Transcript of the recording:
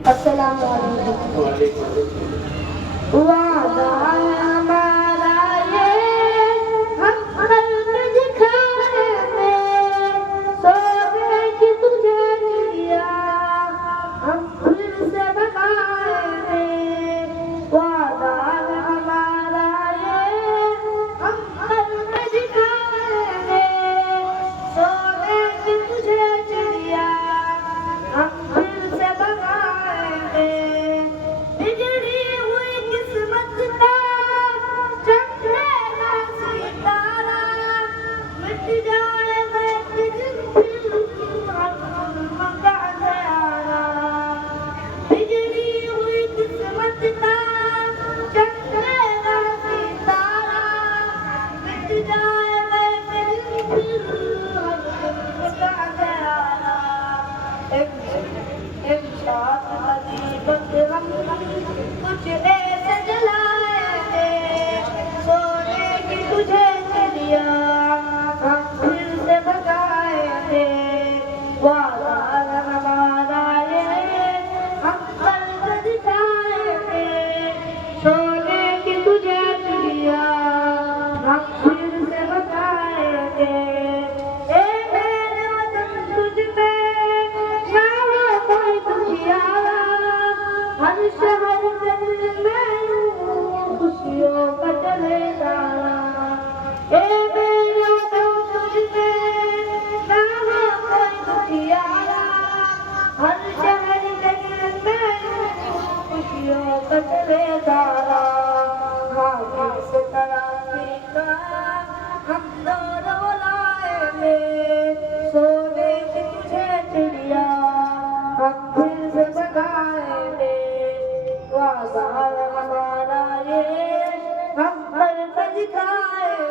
अस्सलाम वालेकुम। वादा हमारा ये हम कर्म दिखाएंगे, सोने की तुझे चिड़िया हम फिर से बनाएंगे। वादा हमारा ये हम कर्म दिखाएंगे, सोने की तुझे चिड़िया हम फिर से बनाएंगे। बिगड़ी हुई किस्मत का चमकेगा सितारा, मिट जाएगा एक दिन फिर हर मका गयारा। बिगड़ी हुई किस्मत का चमकेगा सितारा, मिट जाएगा एक दिन फिर हर मका गयारा। इरशाद गरीबत हम कुछ ऐसे जलाएंगे, सोने की तुझे चिड़िया हम फिर से भगाएंगे। वादा हमारा ये हम कर्म दिखाएंगे, सोने की तुझे चिड़िया हम फिर से भगाएंगे। ए मेरे वतन तुझ पे हर शहर दिल में खुशियों का चले जाना। ए मेरे वतन तुझ पे ना हो कोई दुखियारा, हर शहर दिल में खुशियों का चले जाना। हाफिज से तराफी का हम दोनों लाएंगे, सोने की तुझे चिड़िया हम फिर से बनाएंगे। वादा हमारा ये हम कर्म दिखाएंगे,